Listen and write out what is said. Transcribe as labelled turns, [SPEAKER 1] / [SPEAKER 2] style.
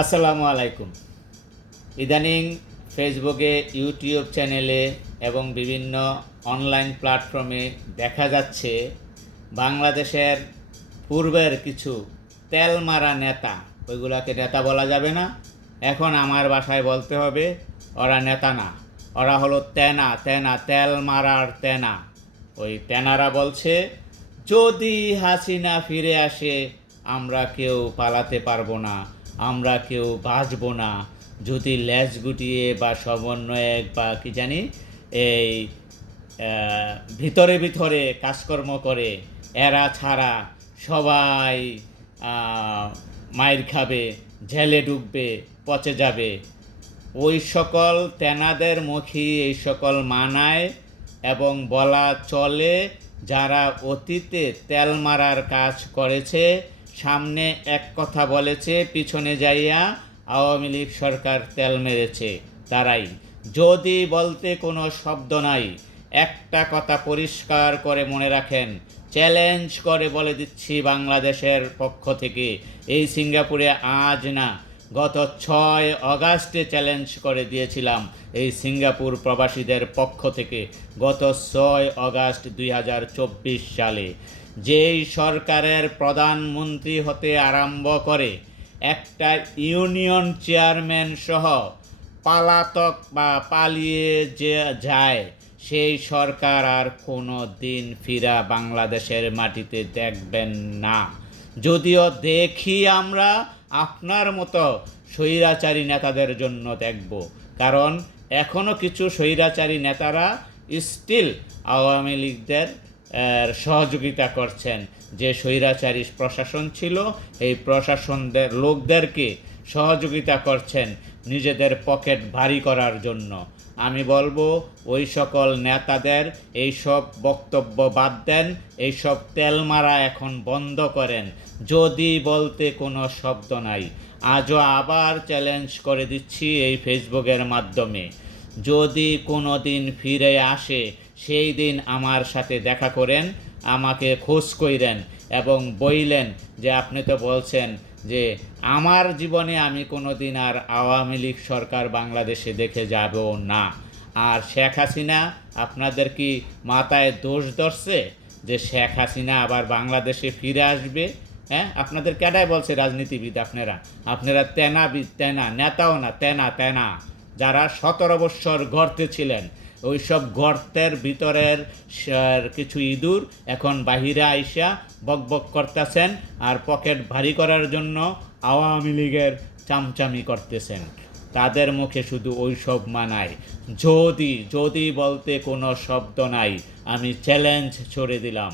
[SPEAKER 1] আসসালামু আলাইকুম। ইদানিং ফেসবুকে, ইউটিউব চ্যানেলে এবং বিভিন্ন অনলাইন প্ল্যাটফর্মে দেখা যাচ্ছে বাংলাদেশের পূর্বের কিছু তেল মারা নেতা, ওইগুলোকে নেতা বলা যাবে না। এখন আমার বাসায় বলতে হবে, ওরা নেতা না। ওরা হলো তেনা তেনা তেল মারার তেনা। ওই তেনারা বলছে, যদি হাসিনা ফিরে আসে, আমরা কেউ পালাতে পারব না। আমরা কেউ বাঁচবো না। যদি ল্যাজ গুটিয়ে বা সমন্বয়ক বা কি জানি এই ভিতরে ভিতরে কাজকর্ম করে, এরা ছাড়া সবাই মায়ের খাবে ঝেলে ডুববে, পচে যাবে। ওই সকল তেনাদের মুখী এই সকল মানায় এবং বলা চলে, যারা অতীতে তেল মারার কাজ করেছে সামনে এক কথা বলেছে, পিছনে যাইয়া আওয়ামী লীগ সরকার তেল মেরেছে। তারাই যদি বলতে কোনো শব্দ নাই, একটা কথা পরিষ্কার করে মনে রাখেন চ্যালেঞ্জ করে বলে দিচ্ছি বাংলাদেশের পক্ষ থেকে, এই সিঙ্গাপুরে আজ না গত ছয় অগাস্টে চ্যালেঞ্জ করে দিয়েছিলাম এই সিঙ্গাপুর প্রবাসীদের পক্ষ থেকে গত ছয় অগাস্ট দুই হাজার চব্বিশ সালে। যেই সরকারের প্রধানমন্ত্রী হতে আরম্ভ করে, একটা ইউনিয়ন চেয়ারম্যান সহ পালাতক বা পালিয়ে যে যায়, সেই সরকার আর কোনো দিন ফিরা বাংলাদেশের মাটিতে দেখবেন না। যদিও দেখি আমরা আপনার মতো স্বৈরাচারী নেতাদের জন্য দেখব। কারণ এখনও কিছু স্বৈরাচারী নেতারা স্টিল আওয়ামী লীগদের সহযোগিতা করছেন। যে স্বৈরাচারী প্রশাসন ছিল, এই প্রশাসনদের লোকদেরকে সহযোগিতা করছেন নিজেদের পকেট ভারী করার জন্য। আমি বলব, ওই সকল নেতাদের এইসব বক্তব্য বাদ দেন এইসব তেল মারা এখন বন্ধ করেন। যদি বলতে কোনো শব্দ নাই, আজও আবার চ্যালেঞ্জ করে দিচ্ছি এই ফেসবুকের মাধ্যমে। যদি কোনো দিন ফিরে আসে, সেই দিন আমার সাথে দেখা করেন, আমাকে খোঁজ কইরেন এবং বইলেন যে আপনি তো বলছেন যে আমার জীবনে আমি কোনো দিন আর আওয়ামী লীগ সরকার বাংলাদেশে দেখে যাব না। আর শেখ হাসিনা, আপনাদের কি মাথায় দোষ ধরছে যে শেখ হাসিনা আবার বাংলাদেশে ফিরে আসবে? হ্যাঁ আপনাদের কেটাই বলছে রাজনীতিবিদ আপনারা? আপনারা তেনাবিদ তেনা, নেতাও না, তেনা তেনা। যারা সতেরো বৎসর গর্তে ছিলেন ওইসব গর্তের ভিতরের কিছু ইঁদুর এখন বাহিরে আইসা বক বক করতেছেন আর পকেট ভারী করার জন্য আওয়ামী লীগের চামচামি করতেছেন। তাদের মুখে শুধু ওই সব মানায়। যদি যদি বলতে কোনো শব্দ নাই, আমি চ্যালেঞ্জ ছড়ে দিলাম।